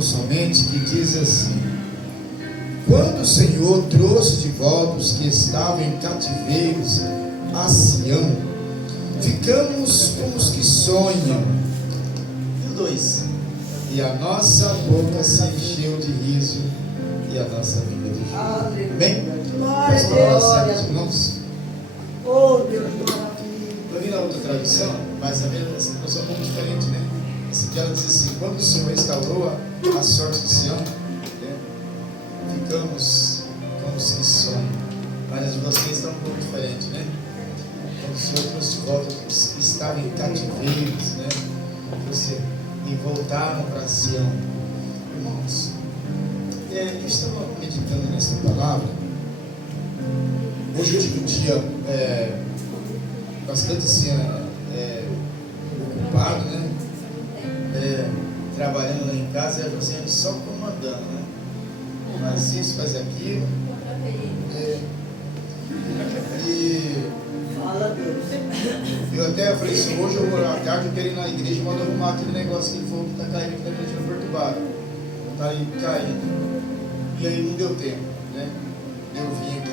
tão somente que diz assim: quando o Senhor trouxe de volta os que estavam em cativeiros a Sião, ficamos como os que sonham. E o 2: e a nossa boca se encheu de riso e a nossa língua de júbilo. Bem, Glória a Deus. irmãos. Oh, Deus, maravilha. Eu vi na outra tradução, mas a mesma tradução é um pouco diferente, né? Esse aqui ela diz assim: quando o Senhor restaurou a sorte de Sião, né, ficamos como os que sonham. Mas as de vocês estão um pouco diferente, né? Quando o Senhor trouxe de volta os que estavam em cativeiros, né? E voltaram para Sião. Irmãos, eu estava meditando nessa palavra. Hoje eu tive um dia bastante assim, ocupado, né? Trabalhando lá em casa, eu fazendo só comandando, né? Faz isso, faz aquilo. E Fala, Deus. eu até falei assim: hoje eu vou à tarde, eu quero ir na igreja, mas eu arrumar aquele negócio que fogo está caindo aqui na igreja perturbada. Está aí caindo. E aí não deu tempo, né? Eu vim aqui.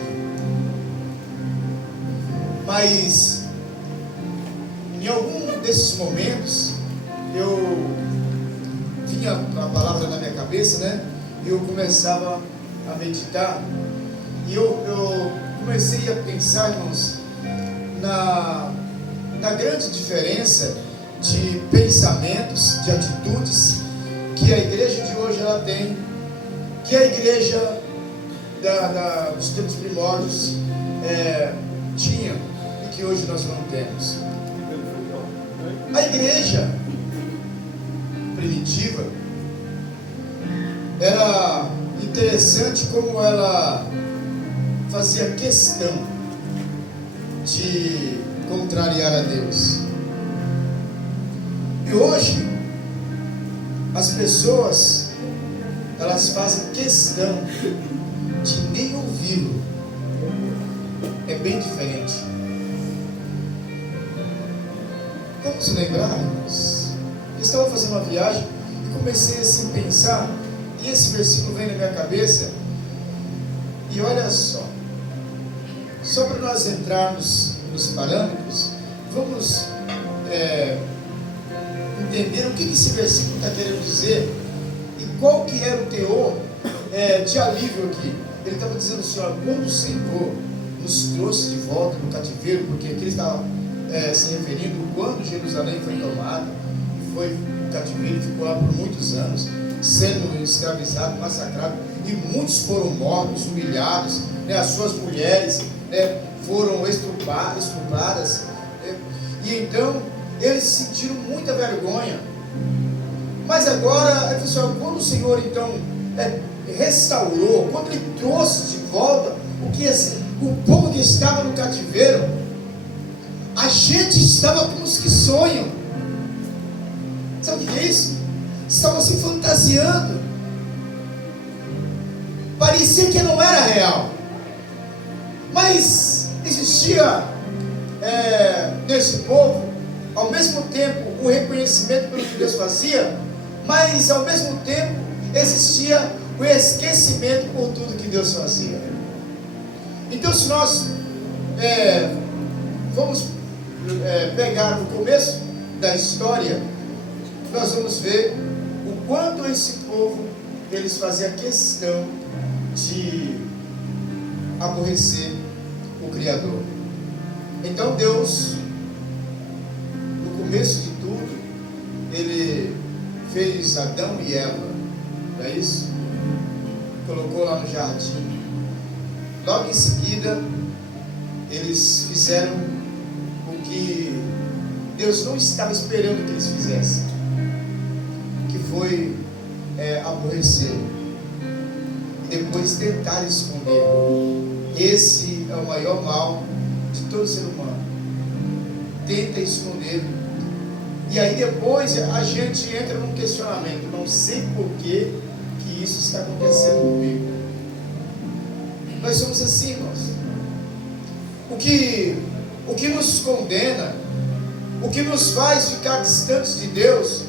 Mas em algum desses momentos eu vinha a palavra na minha cabeça, né? E eu começava a meditar. E eu comecei a pensar, irmãos, na grande diferença de pensamentos, de atitudes que a igreja de hoje ela tem, que a igreja dos tempos primórdios tinha e que hoje nós não temos. A igreja primitiva era interessante como ela fazia questão de contrariar a Deus. E hoje as pessoas elas fazem questão de nem ouvi-lo. É bem diferente. Vamos lembrar, irmãos, eu estava fazendo uma viagem e comecei assim a pensar, e esse versículo vem na minha cabeça. E olha só para nós entrarmos nos parâmetros, vamos entender o que esse versículo está querendo dizer e qual que era o teor de alívio aqui. Ele estava dizendo assim: ó, quando o Senhor nos trouxe de volta do cativeiro, porque aqui ele estava se referindo quando Jerusalém foi tomada e foi cativeiro, ficou lá por muitos anos, sendo escravizado, massacrado, e muitos foram mortos, humilhados, né? As suas mulheres foram estupradas, e então eles sentiram muita vergonha. Mas agora, pessoal, quando o Senhor então restaurou, quando Ele trouxe de volta o povo que estava no cativeiro, a gente estava como os que sonham. Sabe o que é isso? Estavam se fantasiando. Parecia que não era real. Mas existia nesse povo, ao mesmo tempo, o reconhecimento pelo que Deus fazia, mas ao mesmo tempo existia o esquecimento por tudo que Deus fazia. Então, se nós vamos pegar o começo da história, nós vamos ver o quanto esse povo eles faziam questão de aborrecer o Criador. Então Deus, no começo de tudo, Ele fez Adão e Eva, não é isso? Colocou lá no jardim. Logo em seguida, eles fizeram o que Deus não estava esperando que eles fizessem, que foi aborrecer e depois tentar esconder. Esse é o maior mal de todo ser humano. Tenta esconder. E aí depois a gente entra num questionamento: não sei por que isso está acontecendo comigo. Nós somos assim, irmãos. O que nos condena, o que nos faz ficar distantes de Deus,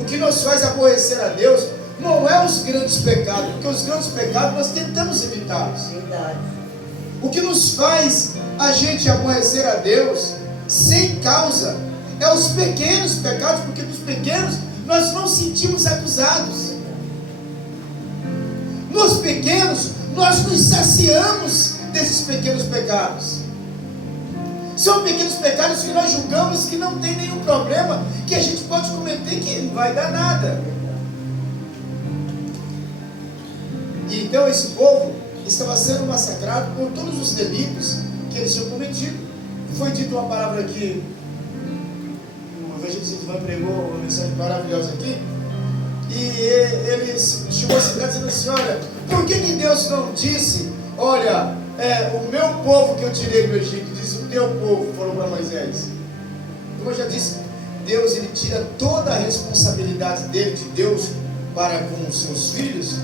o que nos faz aborrecer a Deus, não é é os grandes pecados, porque os grandes pecados nós tentamos evitá-los. Verdade. O que nos faz a gente aborrecer a Deus sem causa é os pequenos pecados, porque dos pequenos nós não sentimos acusados. Nos pequenos nós nos saciamos desses pequenos pecados. São pequenos pecados que nós julgamos que não tem nenhum problema, que a gente pode cometer, que não vai dar nada. E então esse povo estava sendo massacrado por todos os delitos que eles tinham cometido. Foi dito uma palavra aqui, o evangelista Ivan pregou uma mensagem maravilhosa aqui, e ele chegou a citar dizendo assim: olha, por que Deus não disse, olha, o meu povo que eu tirei do Egito, disse o teu povo, falou para Moisés. Como eu já disse, Deus ele tira toda a responsabilidade dele, de Deus, para com os seus filhos,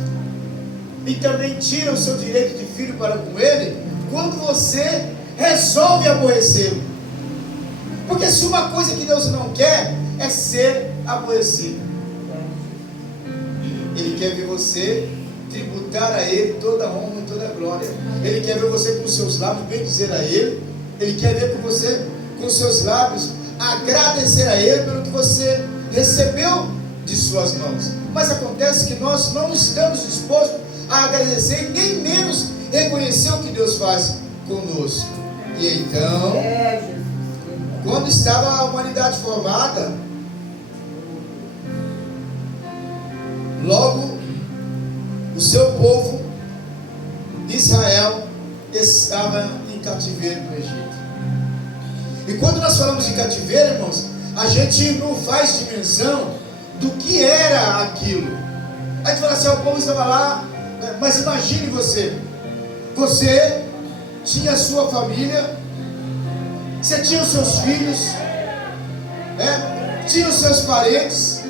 e também tira o seu direito de filho para com ele, quando você resolve aborrecê-lo. Porque se uma coisa que Deus não quer é ser aborrecido, Ele quer ver você tributar a Ele toda a honra e toda a glória. Ele quer ver você com os seus lábios bendizer a Ele. Ele quer ver com você com os seus lábios agradecer a Ele pelo que você recebeu de suas mãos. Mas acontece que nós não estamos dispostos a agradecer e nem menos reconhecer o que Deus faz conosco. E então, quando estava a humanidade formada, logo o seu povo, Israel, estava em cativeiro no Egito. E quando nós falamos de cativeiro, irmãos, a gente não faz dimensão do que era aquilo. A gente fala assim: o povo estava lá, mas imagine você tinha a sua família, você tinha os seus filhos, tinha os seus parentes,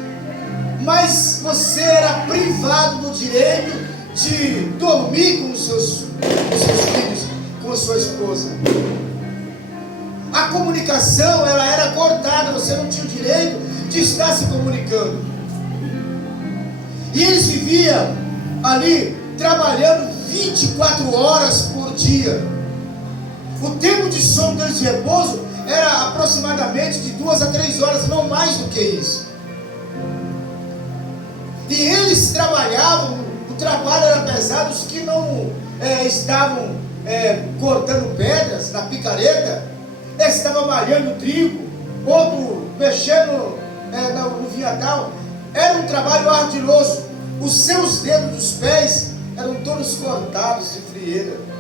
mas você era privado do direito de dormir com os seus filhos, com a sua esposa. A comunicação ela era cortada, você não tinha o direito de estar se comunicando. E eles viviam ali trabalhando 24 horas por dia. O tempo de sono deles de repouso era aproximadamente de 2 a 3 horas, não mais do que isso. E eles trabalhavam, o trabalho era pesado. Os que não estavam cortando pedras na picareta, estavam malhando trigo, outro mexendo no vinhadal. Era um trabalho ardiloso. Os seus dedos dos pés eram todos cortados de frieira.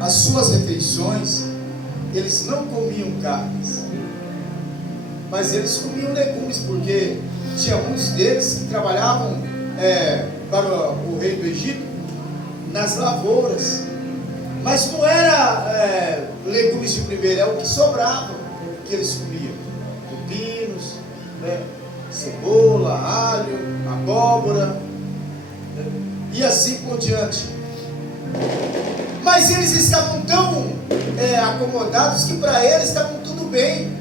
As suas refeições, eles não comiam carnes, mas eles comiam legumes, porque tinha muitos deles que trabalhavam para o rei do Egito nas lavouras, mas não era legumes de primeira, é o que sobrava que eles comiam: pepinos, cebola, alho, abóbora, e assim por diante. Mas eles estavam tão acomodados que para eles estavam tudo bem.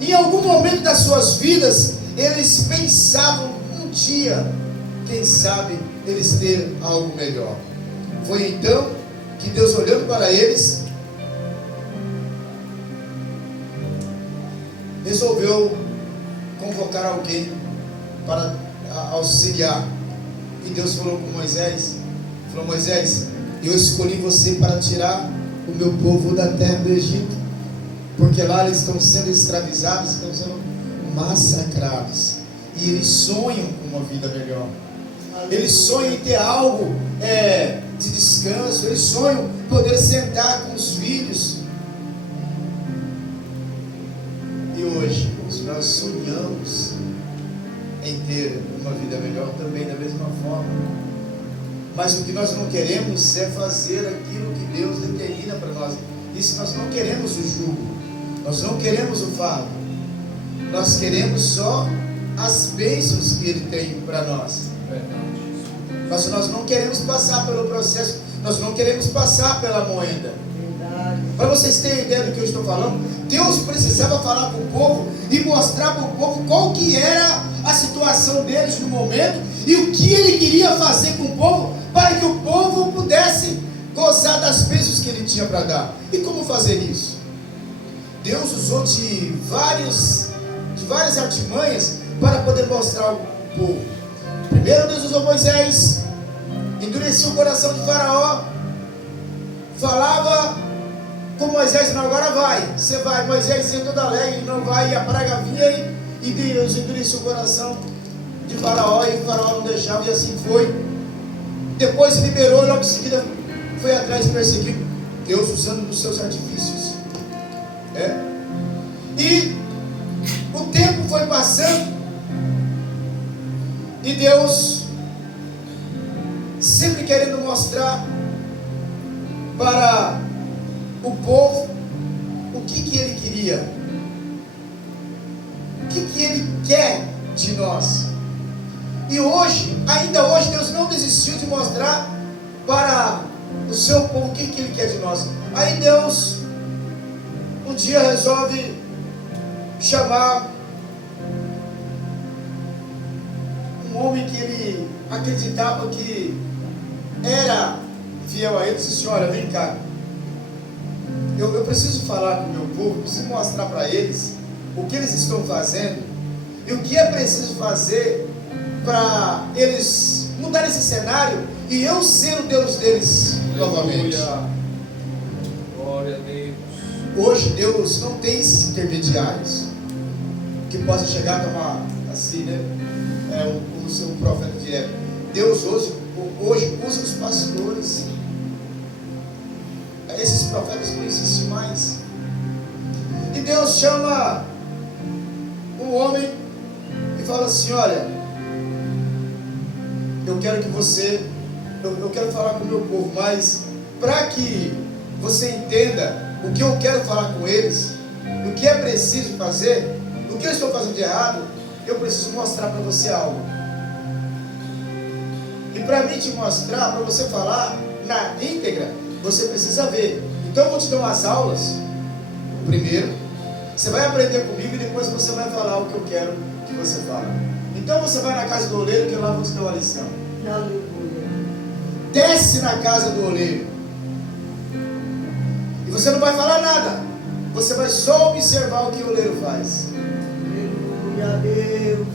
Em algum momento das suas vidas, eles pensavam um dia, quem sabe, eles ter algo melhor. Foi então que Deus, olhando para eles, resolveu convocar alguém para auxiliar. E Deus falou com Moisés, Moisés, eu escolhi você para tirar o meu povo da terra do Egito, porque lá eles estão sendo escravizados, estão sendo massacrados, e eles sonham com uma vida melhor. Eles sonham em ter algo de descanso, eles sonham poder sentar com os filhos. E hoje, nós sonhamos em ter uma vida melhor também, da mesma forma. Mas o que nós não queremos é fazer aquilo que Deus determina para nós. Isso nós não queremos o jugo, nós não queremos o fardo, nós queremos só as bênçãos que Ele tem para nós. Mas nós não queremos passar pelo processo, nós não queremos passar pela moeda. Para vocês terem ideia do que eu estou falando, Deus precisava falar para o povo e mostrar para o povo qual que era a situação deles no momento e o que ele queria fazer com o povo para que o povo pudesse gozar das bênçãos que ele tinha para dar. E como fazer isso? Deus usou de várias artimanhas para poder mostrar ao povo. Primeiro Deus usou Moisés, endurecia o coração de Faraó, falava com Moisés: não, agora vai, você vai. Moisés ia todo alegre, não vai, e a praga vinha e Deus endurecia o coração de Faraó, e o Faraó não deixava, e assim foi. Depois liberou, e logo em seguida foi atrás de perseguir, Deus usando dos seus artifícios. E o tempo foi passando, e Deus sempre querendo mostrar para o povo o que ele queria, o que ele quer de nós. E hoje, ainda hoje, Deus não desistiu de mostrar para o seu povo o que ele quer de nós. Aí Deus um dia resolve chamar um homem que ele acreditava que era fiel a ele, e disse: olha, vem cá, eu preciso falar com o meu povo, preciso mostrar para eles o que eles estão fazendo e o que é preciso fazer para eles mudarem esse cenário e eu ser o Deus deles novamente. Glória a Deus. Hoje Deus não tem esses intermediários que possa chegar a tomar assim, né? Como ser um profeta direto. Deus hoje usa os pastores. Esses profetas não existem mais. E Deus chama um homem e fala assim: olha, eu quero que você, eu quero falar com o meu povo, mas para que você entenda o que eu quero falar com eles, o que é preciso fazer, o que eu estou fazendo de errado, eu preciso mostrar para você algo. E para mim te mostrar, para você falar na íntegra, você precisa ver. Então eu vou te dar umas aulas. Primeiro, você vai aprender comigo e depois você vai falar o que eu quero que você fale. Então você vai na casa do oleiro, que lá eu vou te dar uma lição. Desce na casa do oleiro. E você não vai falar nada. Você vai só observar o que o oleiro faz. Aleluia, Deus.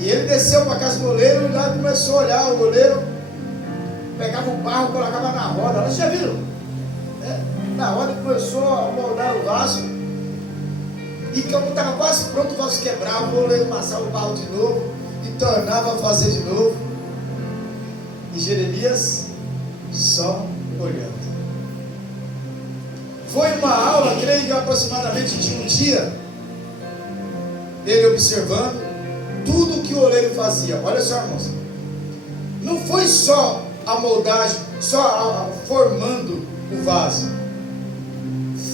E ele desceu para a casa do oleiro e lá começou a olhar. O oleiro pegava o barro e colocava na roda. Vocês já viram? Na roda começou a moldar o vaso. E quando estava quase pronto, o vaso quebrava. O oleiro amassava o barro de novo e tornava a fazer de novo. E Jeremias só olhando. Foi uma aula, creio que aproximadamente de um dia, ele observando tudo que o oleiro fazia. Olha só, irmãos, não foi só a moldagem, só formando o vaso,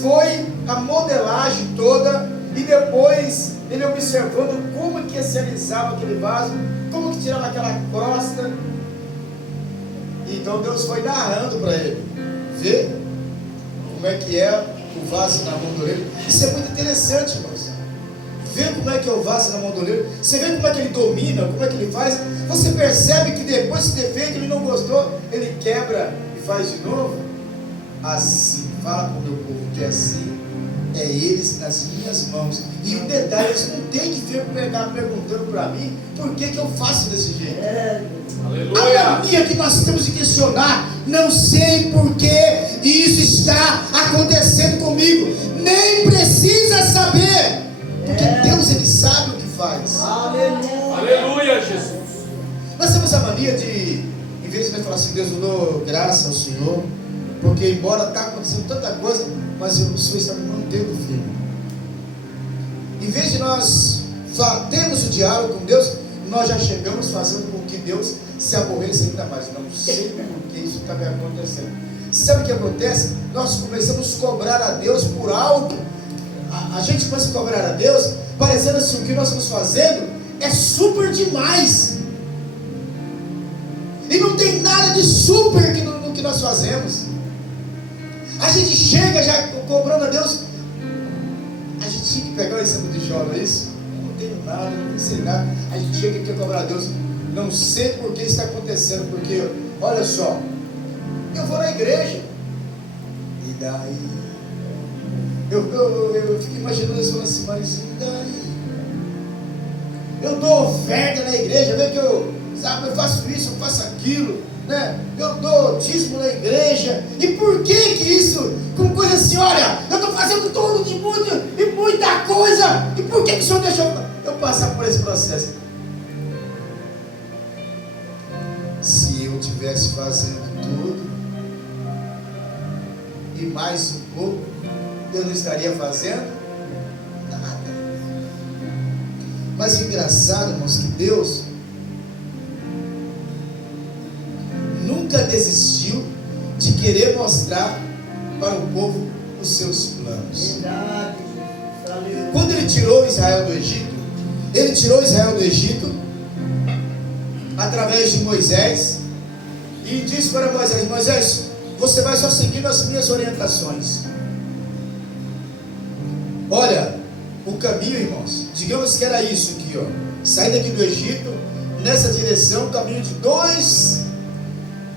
foi a modelagem toda, e depois ele observando como que se alisava aquele vaso, como que tirava aquela crosta. Então Deus foi narrando para ele, vê como é que é o vaso na mão do oleiro. Isso é muito interessante, irmãos. Vê como é que é o vaso na mão do oleiro. Você vê como é que ele domina, como é que ele faz. Você percebe que depois de ter feito, ele não gostou, ele quebra e faz de novo. Assim, fala para o meu povo que assim é eles nas minhas mãos. E um detalhe, eles não tem que ficar perguntando para mim por que eu faço desse jeito. Aleluia. A mania que nós temos de questionar: não sei por que isso está acontecendo comigo. Nem precisa saber, porque Deus, ele sabe o que faz. Aleluia. Aleluia, Jesus. Nós temos a mania de, em vez de falar assim: Deus, eu dou graça ao Senhor, porque embora está acontecendo tanta coisa, mas o Senhor está me mantendo firme. Em vez de nós termos o diálogo com Deus, nós já chegamos fazendo com que Deus se aborreça ainda mais. Não sei por que isso está me acontecendo. Sabe o que acontece? Nós começamos a cobrar a Deus por algo. A gente começa a cobrar a Deus, parecendo assim: o que nós estamos fazendo é super demais. E não tem nada de super no que nós fazemos. A gente chega já cobrando a Deus. A gente tinha que pegar o exemplo de Jó, não é isso? Eu não tenho nada, não pensei nada. A gente chega aqui a cobrar a Deus, não sei por que está acontecendo, porque, olha só, eu vou na igreja, e daí? Eu fico imaginando isso, falando assim, mas e daí? Eu dou oferta na igreja, vê que eu faço isso, eu faço aquilo, né? Eu dou dízimo na igreja, e por que isso, com coisa assim, olha, eu estou fazendo tudo de muita coisa, e por que o Senhor deixou eu passar por esse processo? Se eu estivesse fazendo tudo, e mais um pouco, eu não estaria fazendo nada. Mas o engraçado, irmãos, que Deus nunca desistiu de querer mostrar para o povo os seus planos. Verdade, Jesus. Aleluia. Quando Ele tirou Israel do Egito, Ele tirou Israel do Egito através de Moisés e disse para Moisés: Moisés, você vai só seguindo as minhas orientações. Olha, o caminho, irmãos, digamos que era isso aqui, ó. Sair daqui do Egito, nessa direção, um caminho de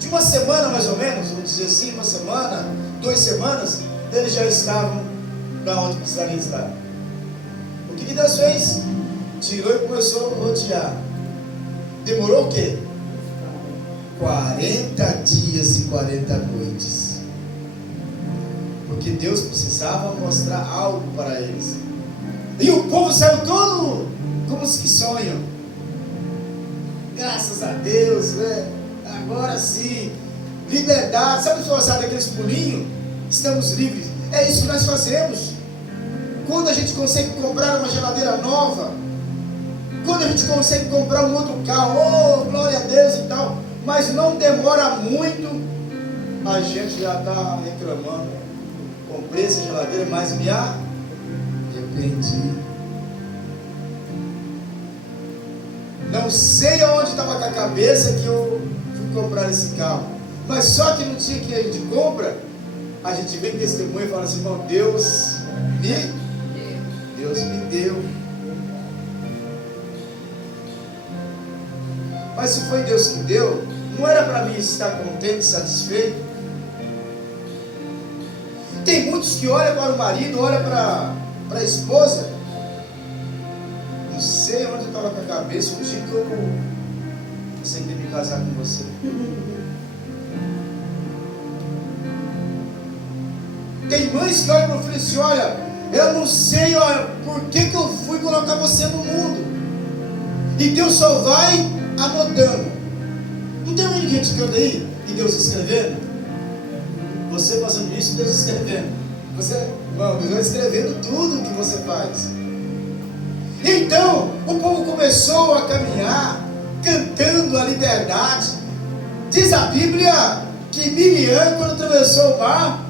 uma semana mais ou menos, vamos dizer assim, uma semana, 2 semanas, eles já estavam para onde precisariam estar. O que Deus fez? Tirou e começou a rodear. Demorou o quê? 40 dias e 40 noites. Porque Deus precisava mostrar algo para eles. E o povo saiu todo como os que sonham. Graças a Deus, né? Agora sim, liberdade. Sabe o que eu sabe daqueles pulinhos? Estamos livres. É isso que nós fazemos. Quando a gente consegue comprar uma geladeira nova, quando a gente consegue comprar um outro carro, oh, glória a Deus e tal, mas não demora muito, a gente já está reclamando. Comprei essa geladeira, mas me arrependi. Não sei aonde estava com a cabeça que eu fui comprar esse carro, mas só que no dia que a gente compra, a gente vem testemunha e fala assim: irmão, Deus me deu. Mas se foi Deus que deu, não era para mim estar contente, satisfeito? Tem muitos que olham para o marido, olham para a esposa. Não sei onde eu estava com a cabeça o dia que eu aceitei me casar com você. Tem mães que olham para o filho e dizem: olha, eu não sei, olha, por que eu fui colocar você no mundo. E Deus só vai anotando. Não tem ninguém criticando aí? E Deus escrevendo? Você fazendo isso, Deus escrevendo. Deus vai escrevendo tudo que você faz. Então, o povo começou a caminhar, cantando a liberdade. Diz a Bíblia que Miriam, quando atravessou o mar,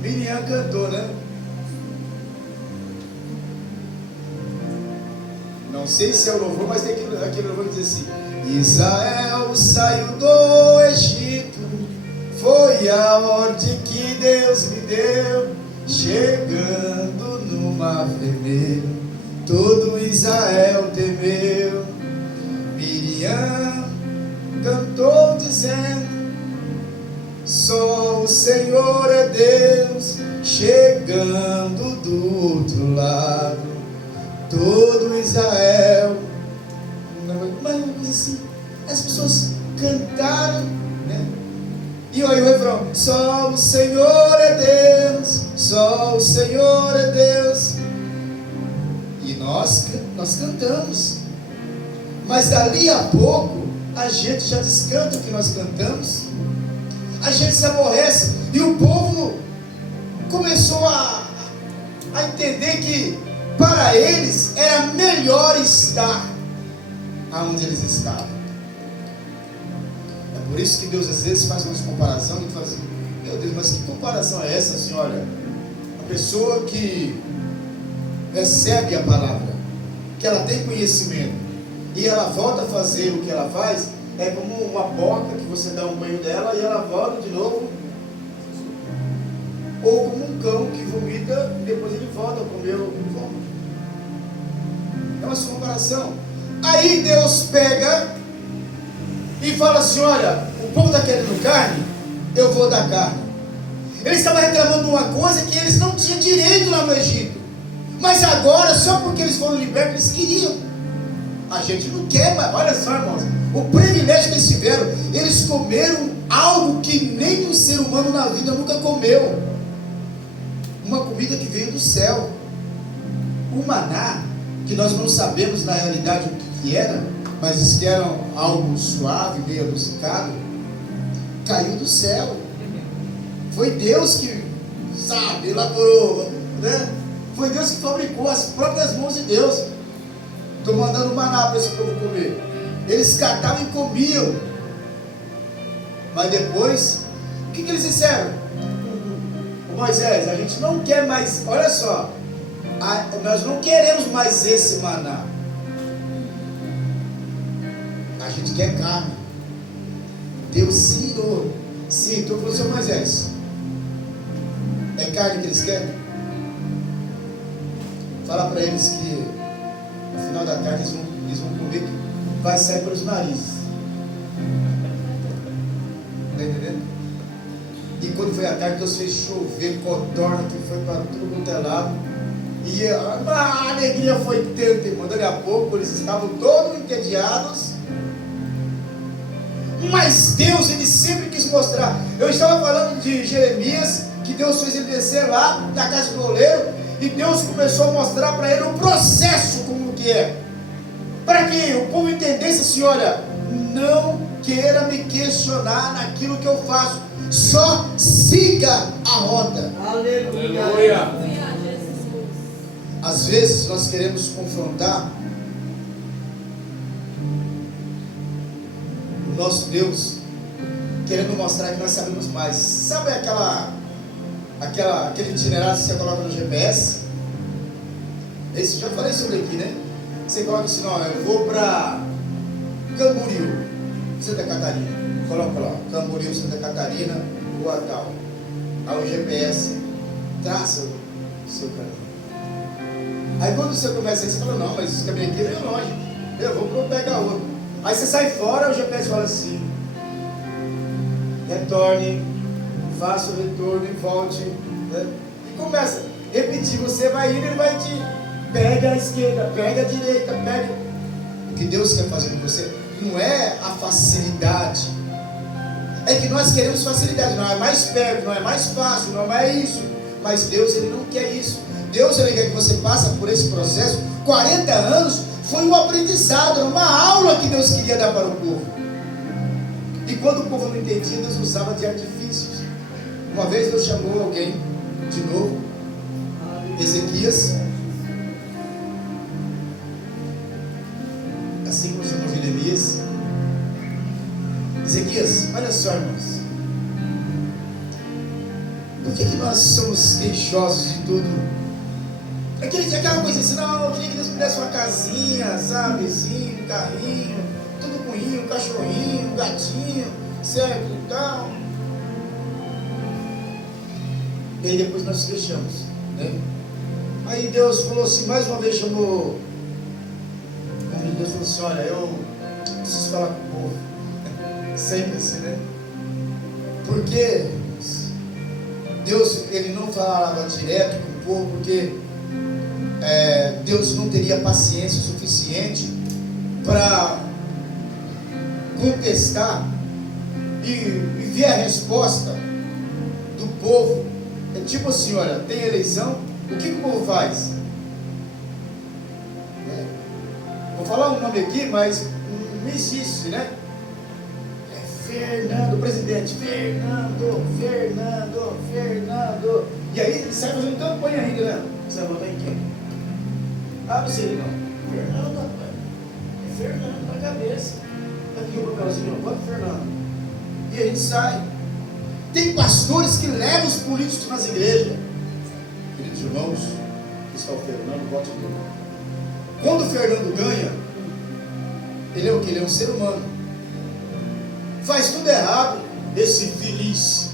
Miriam cantou, né? Não sei se é o louvor, mas tem aquele louvor que diz assim: Israel saiu do Egito, foi a ordem que Deus me deu, chegando no mar vermelho, todo Israel temeu. Miriam cantou dizendo: só o Senhor é Deus, chegando do outro lado, todo Israel. Mas uma coisa assim, as pessoas cantaram, né? E olha o refrão: só o Senhor é Deus, só o Senhor é Deus. E nós cantamos, mas dali a pouco a gente já descanta o que nós cantamos, a gente se aborrece, e o povo começou a entender que para eles era melhor estar aonde eles estavam. É por isso que Deus às vezes faz uma comparação e fala assim: meu Deus, mas que comparação é essa, senhora? A pessoa que recebe a palavra, que ela tem conhecimento, e ela volta a fazer o que ela faz, é como uma porca que você dá um banho dela e ela volta de novo, ou como um cão que vomita e depois ele volta a comer o vômito. É próxima oração. Aí Deus pega e fala assim: olha, o povo está querendo carne, eu vou dar carne. Eles estavam reclamando de uma coisa que eles não tinham direito lá no Egito, mas agora, só porque eles foram libertos, eles queriam. A gente não quer, mas olha só, irmãos, o privilégio que eles tiveram, eles comeram algo que nem um ser humano na vida nunca comeu, uma comida que veio do céu. O maná, que nós não sabemos na realidade o que era, mas diz que era algo suave, meio adocicado, caiu do céu. Foi Deus que, sabe, elaborou, né? Foi Deus que fabricou, as próprias mãos de Deus. Estou mandando maná para esse povo comer. Eles catavam e comiam. Mas depois, o que eles disseram? Moisés, a gente não quer mais, olha só, nós não queremos mais esse maná. A gente quer carne. Deus se irou. Sim, então falou: seu Moisés, é carne que eles querem? Fala para eles que no final da tarde eles vão comer, que vai sair pelos narizes. Está entendendo? E quando foi à tarde, Deus fez chover, codorna, que foi para tudo quanto é lado. E a alegria foi tanta, irmão. Daqui a pouco eles estavam todos entediados. Mas Deus, Ele sempre quis mostrar. Eu estava falando de Jeremias, que Deus fez ele descer lá na casa do oleiro, e Deus começou a mostrar para ele o processo como que é, para que o povo entendesse assim: olha, não queira me questionar naquilo que eu faço, só siga a rota. Aleluia. Aleluia. Às vezes nós queremos confrontar o nosso Deus, querendo mostrar que nós sabemos mais. Sabe aquele itinerário que você coloca no GPS? Esse, já falei sobre aqui, né? Você coloca assim: não, eu vou para Camboriú, Santa Catarina. Coloca lá, Camboriú, Santa Catarina, rua tal. Aí o GPS traça o seu caminho. Aí quando você começa a você fala: não, mas esse caminho aqui é meio longe, eu vou pegar outro. Aí você sai fora, o GPS fala assim: retorne, faça o retorno e volte, né? E começa a repetir. Você vai indo, ele vai te pega a esquerda, pega a direita, pega. O que Deus quer fazer com você não é a facilidade, é que nós queremos facilidade, não é mais perto, não é mais fácil, não é mais isso. Mas Deus, Ele não quer isso. Deus, Ele quer que você passe por esse processo. 40 anos foi um aprendizado, uma aula que Deus queria dar para o povo. E quando o povo não entendia, Deus usava de artifícios. Uma vez Deus chamou alguém de novo, Ezequias, assim como chamou Jeremias. Ezequias, olha só, irmãos, por que nós somos queixosos de tudo? Aquela coisa assim: não, eu queria que Deus me desse uma casinha, sabe, assim, um carrinho, tudo coinho, um cachorrinho, um gatinho, certo e tal. E aí depois nós queixamos, né? Aí Deus falou assim, mais uma vez chamou. Aí Deus falou assim: olha, eu preciso falar com o povo. Sempre assim, né? Porque Deus, Ele não falava direto com o povo, porque Deus não teria paciência suficiente para contestar e ver a resposta do povo. É tipo assim: olha, tem eleição, o que o povo faz? Vou falar um nome aqui, mas não existe, né? Fernando, presidente, Fernando. E aí ele sai fazendo campanha ainda, né? Você vai votar em quem? Ah, não sei, não. Fernando, rapaz. É Fernando na cabeça. Aqui o papelzinho, vota Fernando. E a gente sai. Tem pastores que levam os políticos nas igrejas. Queridos irmãos, que está o Fernando, vote em Deus. Quando o Fernando ganha, ele é o que? Ele é um ser humano. Faz tudo errado, esse infeliz.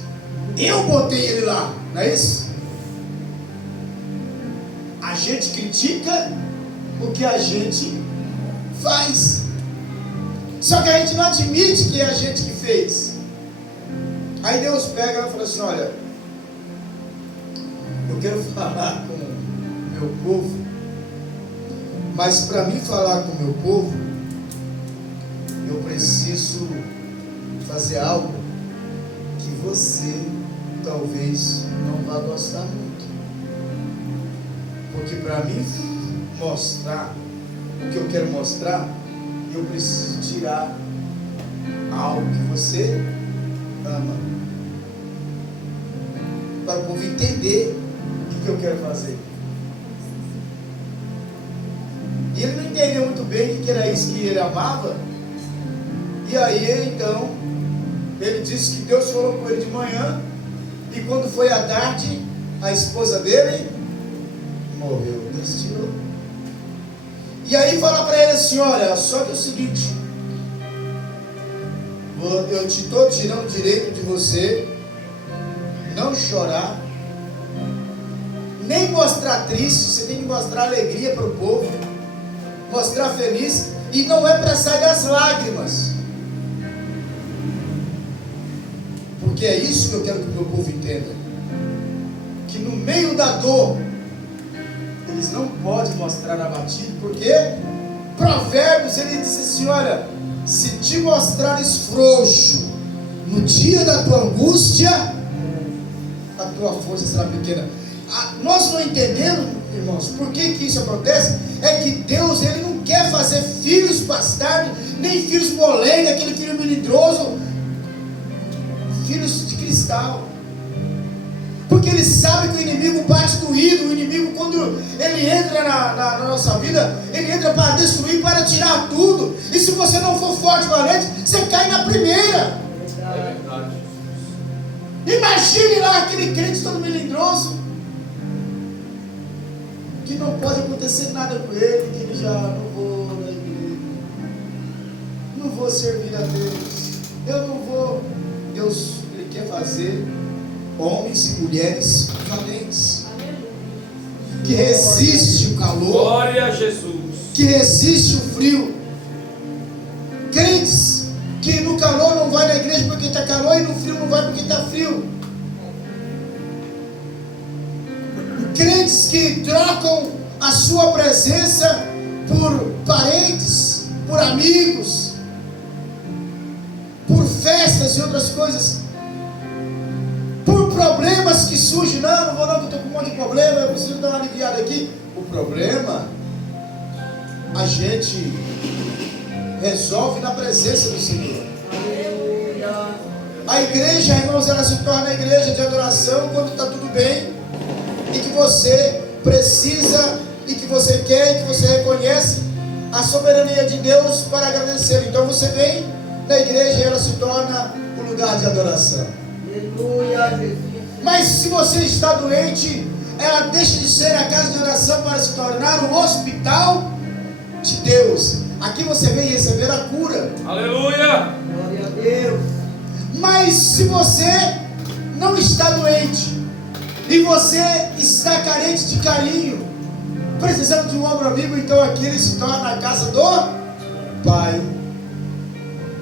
Eu botei ele lá, não é isso? A gente critica o que a gente faz. Só que a gente não admite que é a gente que fez. Aí Deus pega e fala assim: olha, eu quero falar com o meu povo, mas para mim falar com o meu povo, eu preciso fazer algo que você talvez não vá gostar muito. Porque para mim mostrar o que eu quero mostrar, eu preciso tirar algo que você ama, para o povo entender o que eu quero fazer. E ele não entendeu muito bem que era isso que ele amava. E aí então ele disse que Deus falou com ele de manhã, e quando foi à tarde, a esposa dele morreu. Deus tirou. E aí fala para ele assim: olha, só que é o seguinte, eu te estou tirando o direito de você não chorar, nem mostrar triste. Você tem que mostrar alegria para o povo, mostrar feliz, e não é para sair das lágrimas, porque é isso que eu quero que o meu povo entenda, que no meio da dor eles não podem mostrar abatido, porque Provérbios ele diz assim: olha, se te mostrares frouxo no dia da tua angústia, a tua força será pequena. Nós não entendemos, irmãos, por que isso acontece. É que Deus ele não quer fazer filhos bastardos, nem filhos molenga, aquele filho melindroso, filhos de cristal. Porque ele sabe que o inimigo bate doído. O inimigo, quando ele entra na nossa vida, ele entra para destruir, para tirar tudo. E se você não for forte e valente, você cai na primeira. É verdade. Imagine lá aquele crente todo melindroso, que não pode acontecer nada com ele, que ele já não vou na igreja, não vou servir a Deus, eu não vou. Deus, ele quer fazer homens e mulheres valentes, que resiste o calor, Glória a Jesus. que resiste o frio. Crentes que no calor não vai na igreja porque está calor, e no frio não vai porque está frio. Crentes que trocam a sua presença por parentes, por amigos, por festas e outras coisas, por problemas que surgem. Não vou não, que eu estou com um monte de problema, eu preciso dar uma aliviada aqui. O problema a gente resolve na presença do Senhor. A igreja, irmãos, ela se torna a igreja de adoração quando está tudo bem, e que você precisa, e que você quer, e que você reconhece a soberania de Deus para agradecer. Então você vem na igreja e ela se torna um lugar de adoração. Aleluia. Mas se você está doente, ela deixa de ser a casa de oração para se tornar o hospital de Deus. Aqui você vem receber a cura. Aleluia. Glória a Deus. Mas se você não está doente, e você está carente de carinho, precisando de um ombro amigo, então aqui ele se torna a casa do Pai.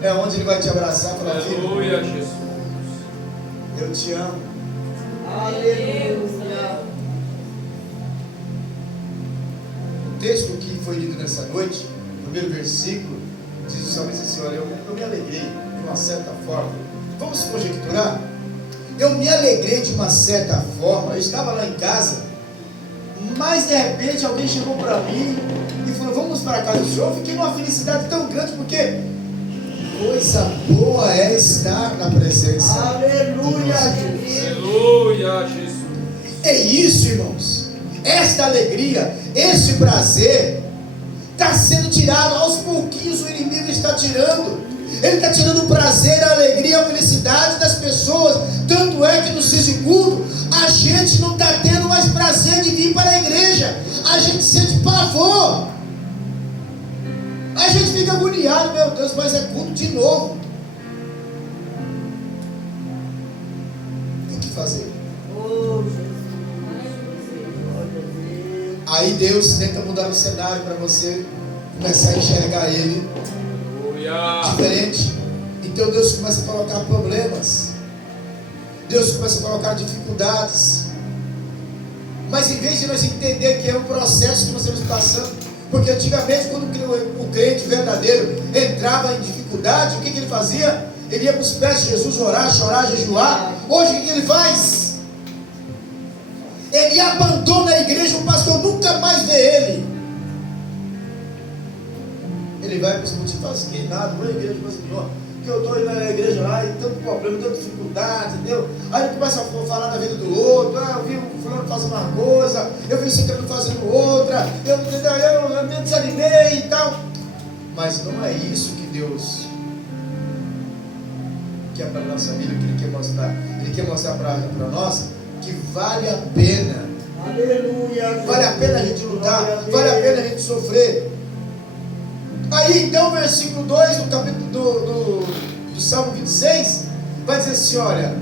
É onde ele vai te abraçar e falar: filho, Aleluia, Jesus. eu te amo. Aleluia. O texto que foi lido nessa noite, o primeiro versículo, diz somente assim: olha, eu me alegrei de uma certa forma. Vamos conjecturar? Eu me alegrei de uma certa forma. Eu estava lá em casa, mas de repente alguém chegou para mim e falou: vamos para a casa do Senhor. Eu fiquei numa felicidade tão grande, porque coisa boa é estar na presença. Aleluia. Aleluia, Jesus. É isso, irmãos. Esta alegria, este prazer está sendo tirado aos pouquinhos. O inimigo está tirando. Ele está tirando o prazer, a alegria, a felicidade das pessoas. Tanto é que no Cise Culto a gente não está tendo mais prazer de vir para a igreja. A gente sente pavor. A gente fica agoniado: meu Deus, mas é culto de novo. O que fazer? Oh, Jesus. Glória a Deus. A Aí Deus tenta mudar o cenário para você começar a enxergar Ele Aleluia. diferente. Então Deus começa a colocar problemas, Deus começa a colocar dificuldades. Mas em vez de nós entender que é um processo que nós estamos passando, porque antigamente quando o crente verdadeiro entrava em dificuldade, o que ele fazia? Ele ia para os pés de Jesus orar, chorar, jejuar. Hoje o que ele faz? Ele abandona a igreja, o pastor nunca mais vê ele. Ele vai para os cultos e fala assim, que nada, vou à igreja, mas Senhor, que eu estou indo na igreja lá e tanto problema, tanta dificuldade, entendeu? Aí ele começa a falar da vida do outro, eu vi o fulano fazendo uma coisa, eu vi o ciclano fazendo outra, eu me desanimei e tal. Mas não é isso que Deus quer para a nossa vida, que Ele quer mostrar. Ele quer mostrar para nós que vale a pena. Aleluia. Vale a pena a gente lutar, vale a pena a gente sofrer. Aí então, versículo 2 do capítulo do Salmo 26, vai dizer assim: olha,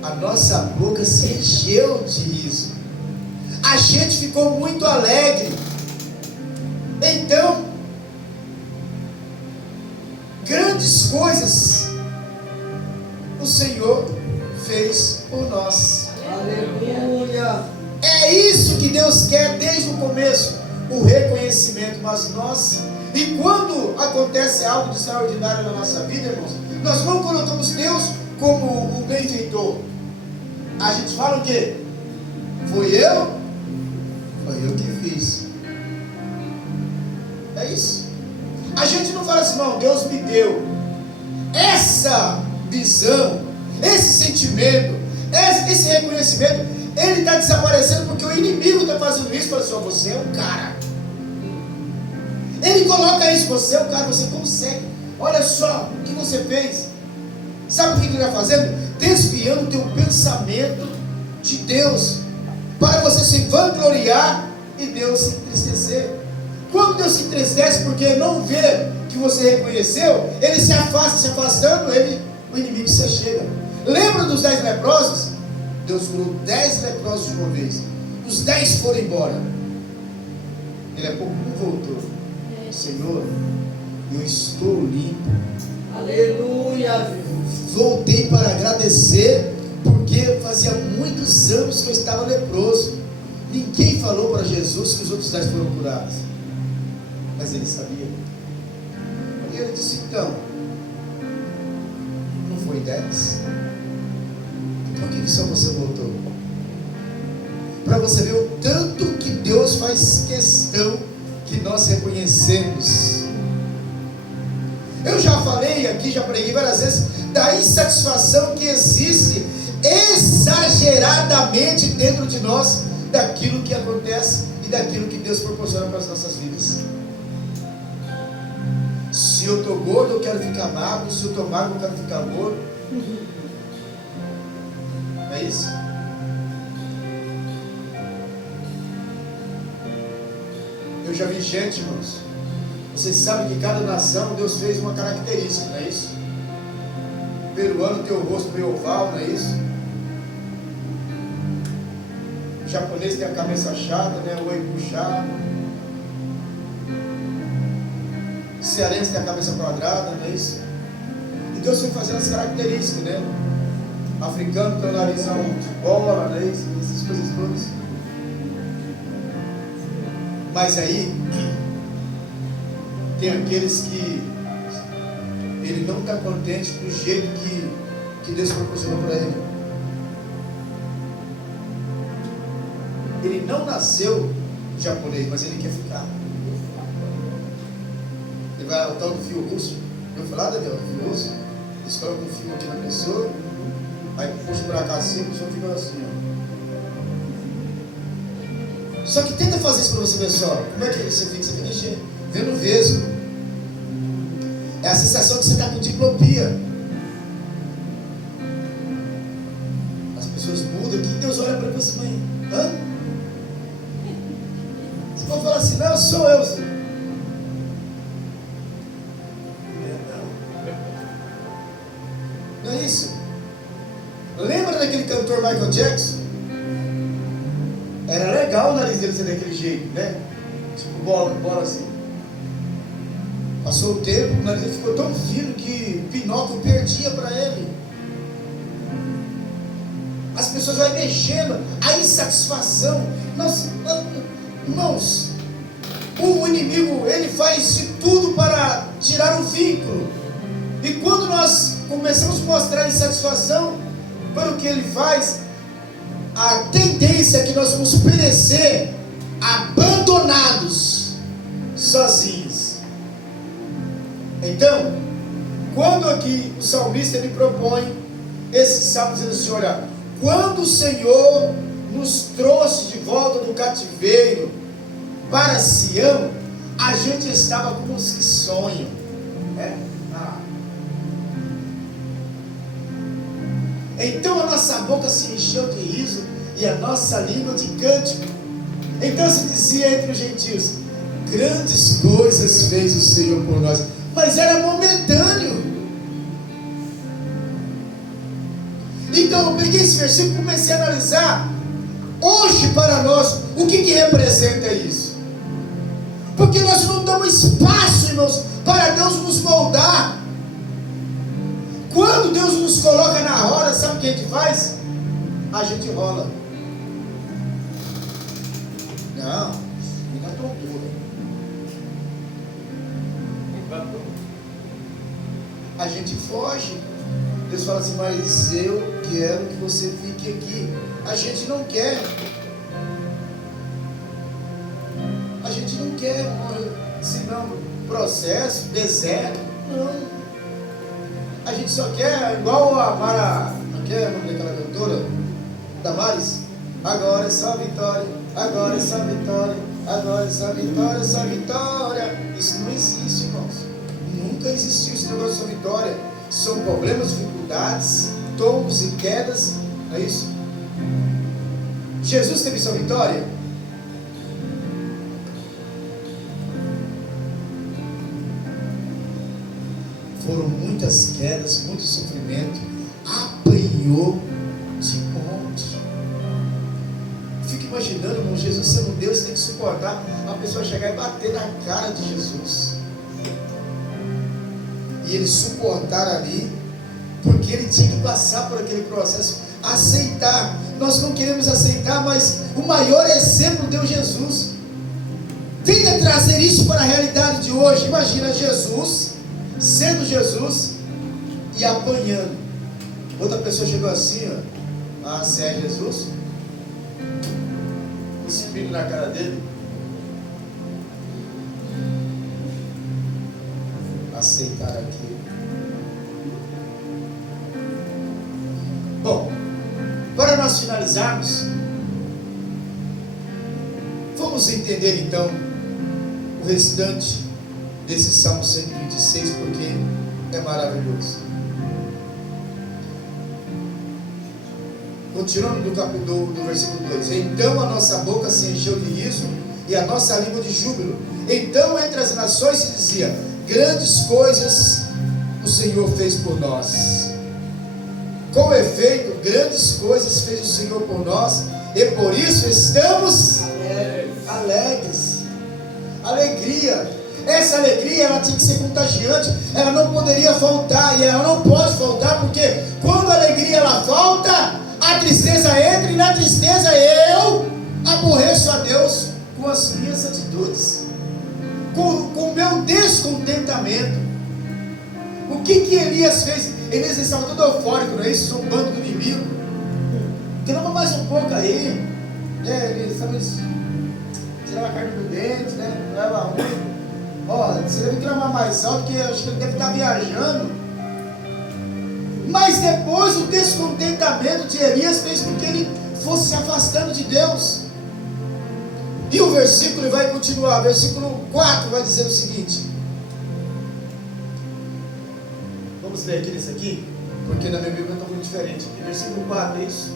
a nossa boca se encheu de riso, a gente ficou muito alegre. Então, grandes coisas o Senhor fez por nós. Aleluia. É isso que Deus quer desde o começo, o reconhecimento. Mas nós, e quando acontece algo de extraordinário na nossa vida, irmãos, nós não colocamos Deus como o benfeitor. A gente fala o quê? Foi eu que fiz. É isso. A gente não fala assim, não, Deus me deu. Essa visão, esse sentimento, esse reconhecimento, ele está desaparecendo porque o inimigo está fazendo isso. Fala assim, você é um cara. Ele coloca isso, você é um cara, você consegue. Olha só o que você fez. Sabe o que ele está fazendo? Desviando o teu pensamento de Deus, para você se vangloriar e Deus se entristecer. Quando Deus se entristece porque não vê que você reconheceu, ele se afasta, se afastando, o inimigo se chega. Lembra dos 10 leprosos? Deus curou 10 leprosos de uma vez. Os 10 foram embora. Ele a pouco um voltou. Senhor, eu estou limpo. Aleluia. Voltei para agradecer, porque fazia muitos anos que eu estava leproso. Ninguém falou para Jesus que os outros 10 foram curados, mas ele sabia. E ele disse, então, não foi 10? Por que só você voltou? Para você ver o tanto que Deus faz questão que nós reconhecemos. Eu já falei aqui, já preguei várias vezes, da insatisfação que existe exageradamente dentro de nós, daquilo que acontece e daquilo que Deus proporciona para as nossas vidas. Se eu estou gordo, eu quero ficar magro. Se eu estou magro, eu quero ficar gordo. Não é isso? Eu já vi gente, irmãos, vocês sabem que cada nação Deus fez uma característica, não é isso? O peruano tem o rosto meio oval, não é isso? O japonês tem a cabeça achada, né? O olho puxado. O cearense tem a cabeça quadrada, não é isso? E Deus foi fazendo as características, né? O africano tem o narizão de bola, não é isso? Essas coisas todas. Mas aí tem aqueles que ele não está contente do jeito que Deus proporcionou para ele. Ele não nasceu japonês, mas ele quer ficar. Ele vai ao tal do fio russo. Eu falar, Daniel, fio russo. Eles colocam um fio aqui na pessoa, aí puxa para cá assim, a pessoa fica assim, ó. Só que tenta fazer isso para você ver só. Como é que você fica? Você fica vendo vesgo. É a sensação que você está com diplopia. As pessoas mudam aqui, Deus olha para você, mãe. Hã? Você pode falar assim, não, sou eu. Senhor. Não é isso? Lembra daquele cantor Michael Jackson? Era legal o nariz dele ser daquele jeito, né? Tipo bola assim. Passou o tempo, o nariz dele ficou tão fino que Pinóquio perdia para ele. As pessoas vão mexendo, a insatisfação. Irmãos, o inimigo, ele faz de tudo para tirar o vínculo. E quando nós começamos a mostrar insatisfação pelo que ele faz, a tendência é que nós vamos perecer abandonados, sozinhos. Então, quando aqui o salmista ele propõe esse salmo dizendo assim: olha, quando o Senhor nos trouxe de volta do cativeiro para Sião, a gente estava como os que sonham, né? Então a nossa boca se encheu de riso e a nossa língua de cântico. Então se dizia entre os gentios: grandes coisas fez o Senhor por nós. Mas era momentâneo. Então eu peguei esse versículo e comecei a analisar. Hoje para nós, o que representa isso? Porque nós não damos espaço, irmãos, para Deus nos moldar. Quando Deus nos coloca na roda, sabe o que a gente faz? A gente rola. Não, fica tontura. A gente foge. Deus fala assim: mas eu quero que você fique aqui. A gente não quer. A gente não quer, senão processo, deserto. Não. A gente só quer, igual a Mara, não quer o nome daquela cantora? Damares? Agora é só vitória, agora é só vitória, agora é só vitória, só vitória. Isso não existe, irmãos. Nunca existiu esse negócio de só vitória. São problemas, dificuldades, tombos e quedas, não é isso? Jesus teve sua vitória? Foram muitas quedas, muito sofrimento, apanhou de monte. Fico imaginando, irmão, Jesus sendo Deus, tem que suportar a pessoa chegar e bater na cara de Jesus. E ele suportar ali, porque ele tinha que passar por aquele processo, aceitar. Nós não queremos aceitar, mas o maior exemplo deu Jesus. Tenta trazer isso para a realidade de hoje. Imagina Jesus, sendo Jesus e apanhando. Outra pessoa chegou assim, ó: ah, você é Jesus? Cuspindo na cara dele. Aceitar aquilo. Bom, para nós finalizarmos, vamos entender então o restante desse Salmo 126, porque é maravilhoso. Continuando do versículo 2: então a nossa boca se encheu de riso e a nossa língua de júbilo. Então entre as nações se dizia: grandes coisas o Senhor fez por nós. Com efeito, grandes coisas fez o Senhor por nós, e por isso estamos alegres. Alegria. Essa alegria, ela tinha que ser contagiante, ela não poderia faltar, e ela não pode faltar, porque quando a alegria ela falta, a tristeza entra, e na tristeza eu aborreço a Deus com as minhas atitudes, com o meu descontentamento. O que Elias fez? Elias estava todo eufórico, não é isso? Zombando do inimigo. Clama mais um pouco aí. Elias, estava tirando a carne do dente, né? Leva a unha. Ó, você deve clamar mais alto, porque acho que ele deve estar viajando. Mas depois o descontentamento de Elias fez com que ele fosse se afastando de Deus. E o versículo vai continuar. Versículo 4 vai dizer o seguinte. Vamos ler aqui nesse aqui, porque na minha Bíblia está muito diferente. E versículo 4, é isso?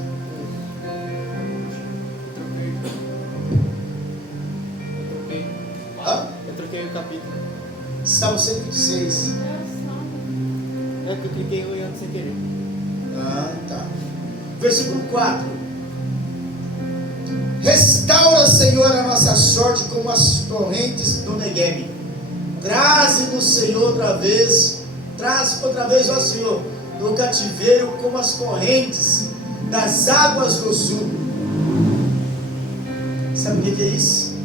Eu troquei o capítulo. Salmo 126. É que eu cliquei no Leandro sem querer. Ah, tá. Versículo 4. Restaura, Senhor, a nossa sorte como as torrentes do Negueb. Traze-nos, Senhor, outra vez. Traz outra vez, ó Senhor, do cativeiro como as correntes das águas do sul. Sabe o que é isso?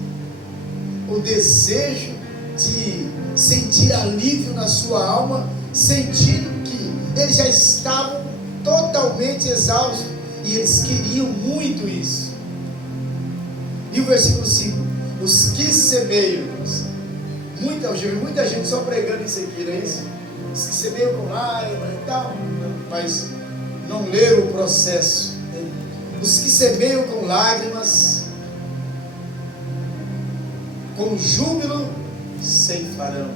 O desejo de sentir alívio na sua alma, sentindo que eles já estavam totalmente exaustos e eles queriam muito isso. E o versículo 5: os que semeiam, muita gente só pregando isso aqui, não é isso? Os que semeiam com lágrimas e tal, mas não leram o processo. Os que semeiam com lágrimas, com júbilo ceifarão.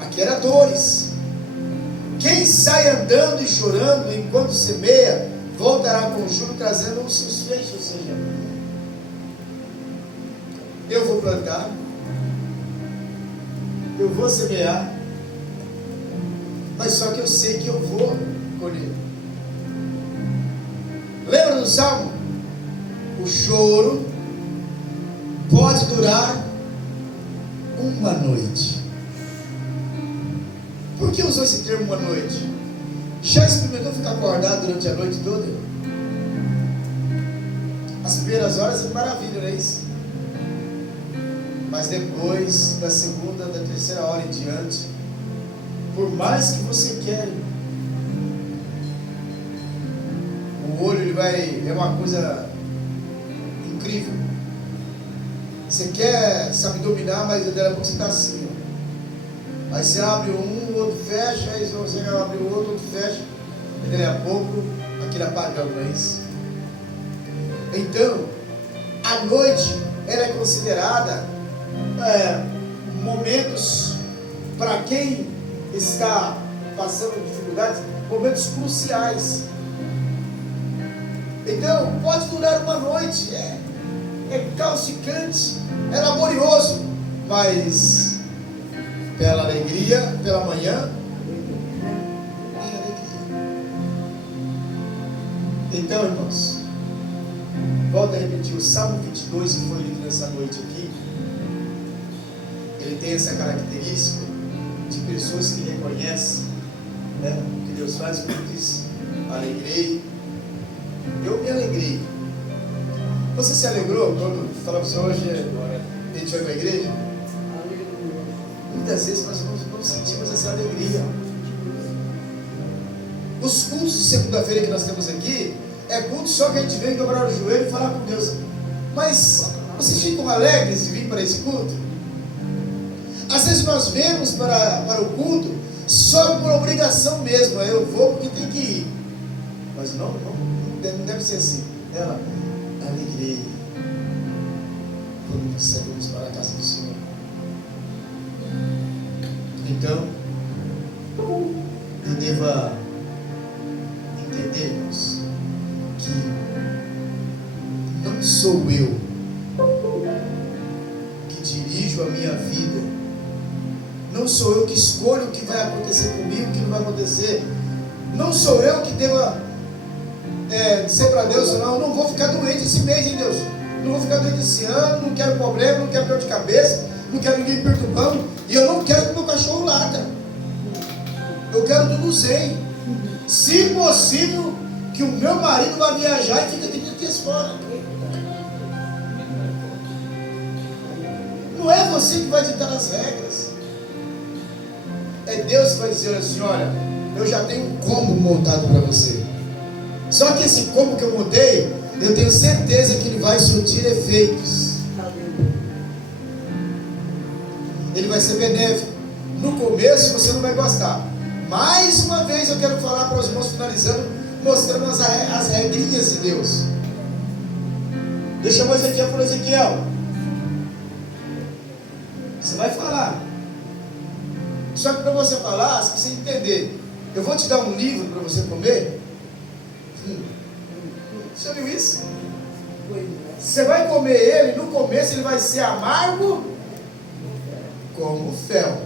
Aqui era dores. Quem sai andando e chorando enquanto semeia, voltará com júbilo trazendo os seus feixes. Ou seja, eu vou plantar, eu vou semear, mas só que eu sei que eu vou colher. Lembra do Salmo? O choro pode durar uma noite. Por que usou esse termo uma noite? Já experimentou ficar acordado durante a noite toda? As primeiras horas é maravilha, não é isso? Mas depois da segunda, da terceira hora em diante, por mais que você queira, o olho ele vai, é uma coisa incrível. Você quer saber dominar, mas daqui a pouco você está assim, ó. Aí você abre um, o outro fecha, aí você abre o outro fecha, e daqui a pouco aquele apagão, não é isso? Então, a noite ela é considerada momentos, para quem está passando dificuldades, momentos cruciais. Então pode durar uma noite, é causticante, é laborioso, mas pela alegria, pela manhã, é alegria. Então, irmãos, volto a repetir, o Salmo 22 que foi lido nessa noite aqui, ele tem essa característica de pessoas que reconhecem, né, o que Deus faz, como diz, alegrei. Eu me alegrei. Você se alegrou quando falava para o hoje a gente vai para a igreja? Muitas vezes nós não sentimos essa alegria. Os cultos de segunda-feira que nós temos aqui é culto só que a gente vem dobrar o joelho e falar com Deus. Mas vocês ficam alegres de vir para esse culto? Às vezes nós vemos para o culto só por obrigação mesmo. Eu vou porque tem que ir. Mas não deve ser assim. Ela, alegrei quando saímos para a casa do Senhor. Então, eu deva entendermos que não sou eu que dirijo a minha vida. Não sou eu que escolho o que vai acontecer comigo, o que não vai acontecer. Não sou eu que deva dizer para Deus, não vou ficar doente esse mês, hein, Deus? Não vou ficar doente esse ano, não quero problema, não quero dor de cabeça, não quero ninguém me perturbando, e eu não quero que meu cachorro lata. Eu quero tudo zen. Se possível, que o meu marido vá viajar e fica 30 dias fora. Não é você que vai ditar as regras. É Deus que vai dizer assim, olha, eu já tenho um combo montado para você. Só que esse combo que eu montei, eu tenho certeza que ele vai surtir efeitos. Ele vai ser benéfico. No começo você não vai gostar. Mais uma vez eu quero falar para os irmãos, finalizando, mostrando as regrinhas de Deus. Deixa eu Ezequiel por Ezequiel. Você vai falar. Só que para você falar, você precisa entender. Eu vou te dar um livro para você comer. Você viu isso? Você vai comer ele, no começo ele vai ser amargo como fel.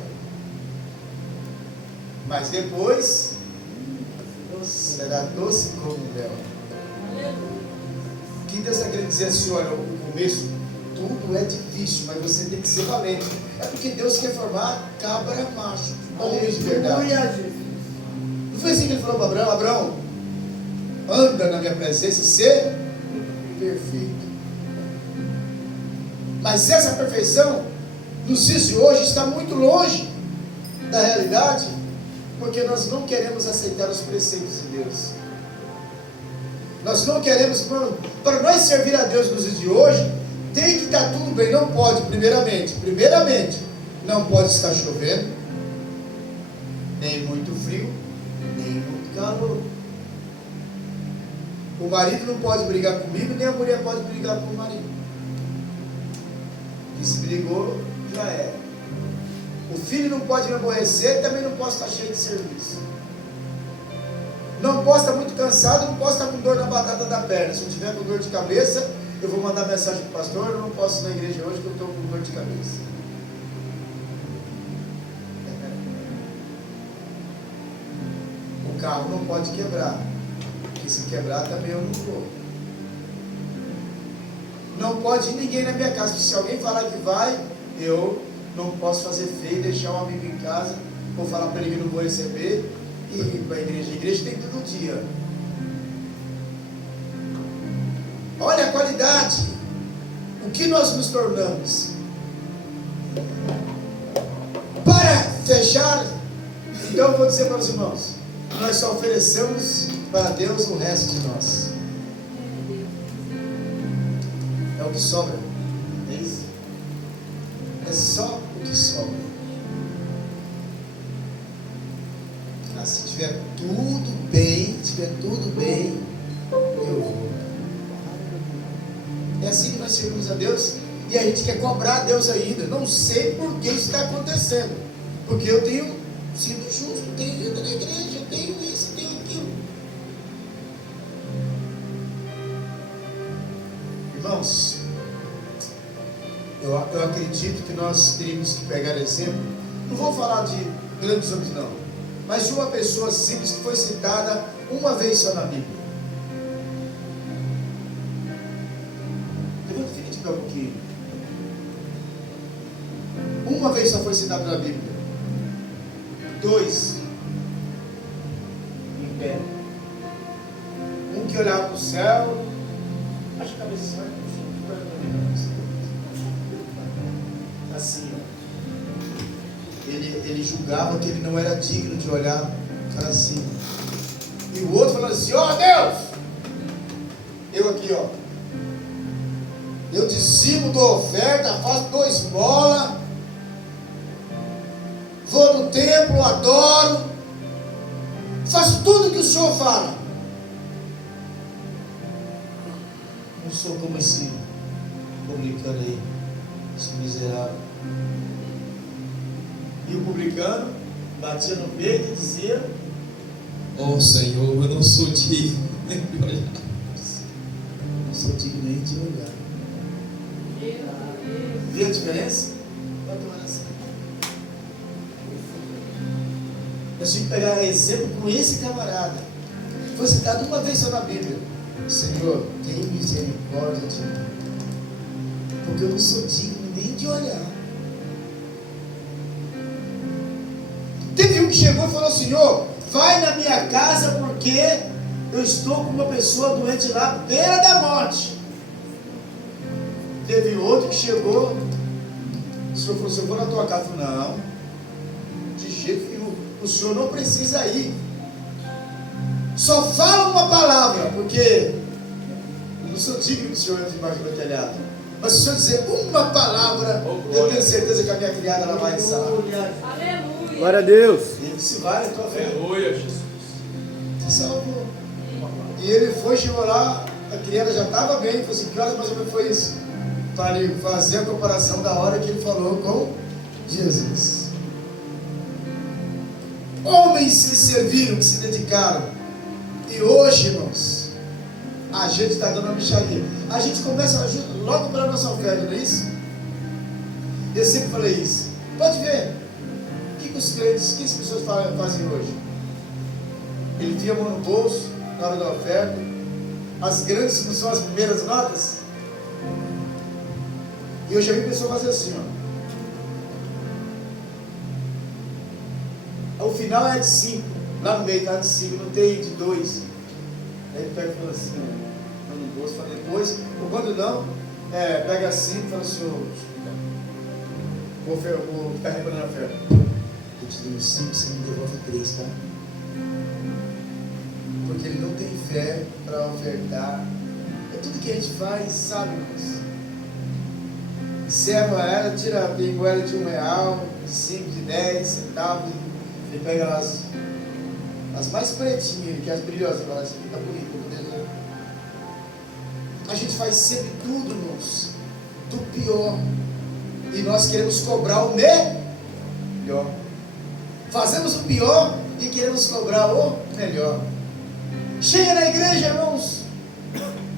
Mas depois será doce como mel. que Deus está querendo dizer assim, olha, no começo, tudo é difícil, mas você tem que ser valente. É porque Deus quer formar cabra macho, homens de verdade. Aleluia, Jesus. Não foi assim que ele falou para Abraão? Abraão, anda na minha presença e ser perfeito. Mas essa perfeição, nos dias de hoje, está muito longe da realidade, porque nós não queremos aceitar os preceitos de Deus. Nós não queremos, irmão, para nós servir a Deus nos dias de hoje, tem que estar tudo bem. Não pode, primeiramente, não pode estar chovendo, nem muito frio, nem muito calor. O marido não pode brigar comigo, nem a mulher pode brigar com o marido. E se brigou, já é. O filho não pode me aborrecer, também não posso estar cheio de serviço. Não posso estar muito cansado, não posso estar com dor na batata da perna. Se eu tiver com dor de cabeça, eu vou mandar mensagem para o pastor, eu não posso ir na igreja hoje porque eu estou com dor de cabeça. O carro não pode quebrar, porque se quebrar também eu não vou. Não pode ir ninguém na minha casa, porque se alguém falar que vai, eu não posso fazer feio, deixar um amigo em casa, vou falar para ele que não vou receber, e ir para a igreja. A igreja tem todo dia. Olha a qualidade, o que nós nos tornamos. Para fechar, então eu vou dizer para os irmãos, nós só oferecemos para Deus o resto de nós. É o que sobra, é isso? É só o que sobra. Ah, se tiver tudo bem, eu vou. É assim que nós servimos a Deus, e a gente quer cobrar a Deus ainda. Não sei por que isso está acontecendo, porque eu tenho sido justo, tenho ido na igreja, tenho isso, tenho aquilo. Irmãos, eu acredito que nós teríamos que pegar exemplo. Não vou falar de grandes homens não, mas de uma pessoa simples que foi citada uma vez só na Bíblia. Fica de pé um pouquinho. Uma vez só foi citada na Bíblia. 2 em pé. Um que olhava para o céu, acho que a cabeça só assim, ó. Ele julgava que ele não era digno de olhar para cima. E o outro falando assim: ó Deus, eu aqui, ó, eu dizimo, dou oferta, dou esmola, vou no templo, adoro, faço tudo que o Senhor fala. Não sou como esse publicano aí, esse miserável. E o publicano batia no peito e dizia: ó Senhor, eu não sou digno nem de olhar. Não sou digno nem de olhar. Vê a diferença? Nós temos que pegar exemplo com esse camarada. Foi citado uma vez só na Bíblia: Senhor, tem misericórdia de mim, porque eu não sou digno nem de olhar. Teve um que chegou e falou: Senhor, vai na minha casa, porque eu estou com uma pessoa doente lá, à beira da morte. Teve outro que chegou, o Senhor falou: eu vou na tua casa. Não, de jeito nenhum, o Senhor não precisa ir. Só fala uma palavra, porque eu não sou digno que o Senhor entre debaixo do meu telhado. Mas se o Senhor dizer uma palavra, eu tenho certeza que a minha criada ela vai sarar. Aleluia. Glória a Deus. Ele disse: vai, a tua fé. Aleluia, Jesus. Se salvou. E ele foi, chegou lá, a criada já estava bem. Falou assim: que hora mais ou menos foi isso? Para ele fazer a comparação da hora que ele falou com Jesus. Homens que serviram, que se dedicaram. E hoje, irmãos, a gente está dando uma mixaria. A gente começa logo para a nossa oferta, não é isso? Eu sempre falei isso. Pode ver. O que os crentes, o que as pessoas fazem hoje? Ele enfia a mão no bolso, na hora da oferta, as grandes não são as primeiras notas? E eu já vi pessoa fazer assim, ó. O final é de 5, lá no meio está de 5, não tem de 2. Aí ele pega e fala assim, ó, no bolso, fala depois, ou quando não, pega 5 e fala assim, vou ficar reparando a oferta. Eu te dou 5, você me devolve 3, tá? Porque ele não tem fé para ofertar. É tudo que a gente faz, sabe, irmãos? Serva ela, pegou ela de R$1, de 5, de 10 centavos. Ele pega as mais pretinhas, que as brilhosas, fala assim, tá bonito, beleza? A gente faz sempre tudo, irmãos, do pior. E nós queremos cobrar o melhor. Fazemos o pior e queremos cobrar o melhor. Chega na igreja, irmãos.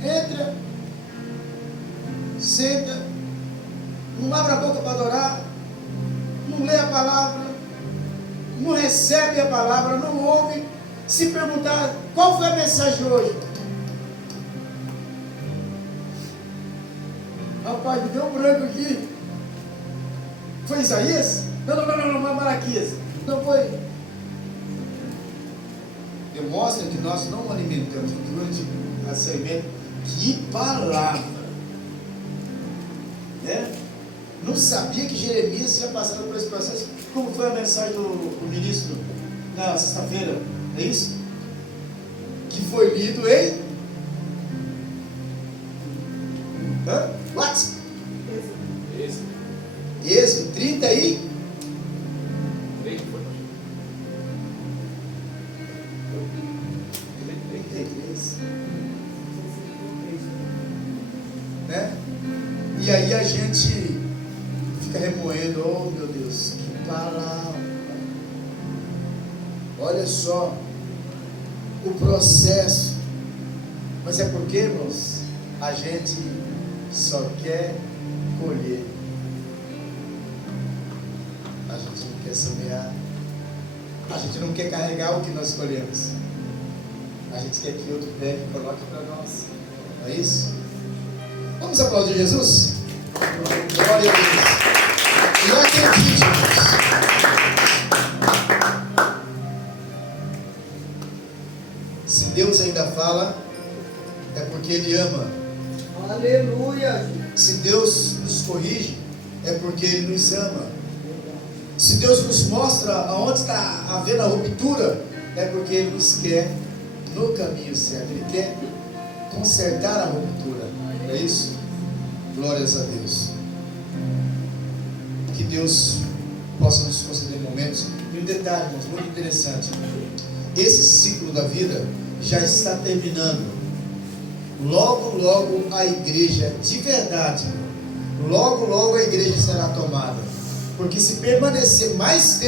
Entra. Senta. Não abre a boca para adorar. Não lê a palavra. Não recebe a palavra. Não ouve. Se perguntar qual foi a mensagem hoje. Rapaz, me deu um branco aqui. Foi Isaías? Não, Malaquias. Não foi. Demonstra que nós não alimentamos durante esse alimento. Que palavra! Né? Não sabia que Jeremias tinha passado por esse processo. Como foi a mensagem do ministro na sexta-feira? É isso? Que foi lido em what? Êxodo 30 e 33. Né? E aí a gente fica remoendo, oh meu Deus, que palavra. Olha só o processo. Mas é porque, irmãos, a gente só quer colher. A gente não quer semear. A gente não quer carregar o que nós colhemos. A gente quer que outro pegue e coloque para nós. Não é isso? Vamos aplaudir Jesus? Glória a Deus. E acredite, irmãos. Se Deus ainda fala, é porque Ele ama. Aleluia. Se Deus nos corrige, é porque Ele nos ama. Se Deus nos mostra aonde está havendo a ruptura, é porque Ele nos quer no caminho certo. Ele quer consertar a ruptura. É isso? Glórias a Deus. Que Deus possa nos conceder momentos. E um detalhe, irmãos, muito interessante. Esse ciclo da vida já está terminando. Logo, logo a igreja, de verdade, logo, logo a igreja será tomada. Porque se permanecer mais tempo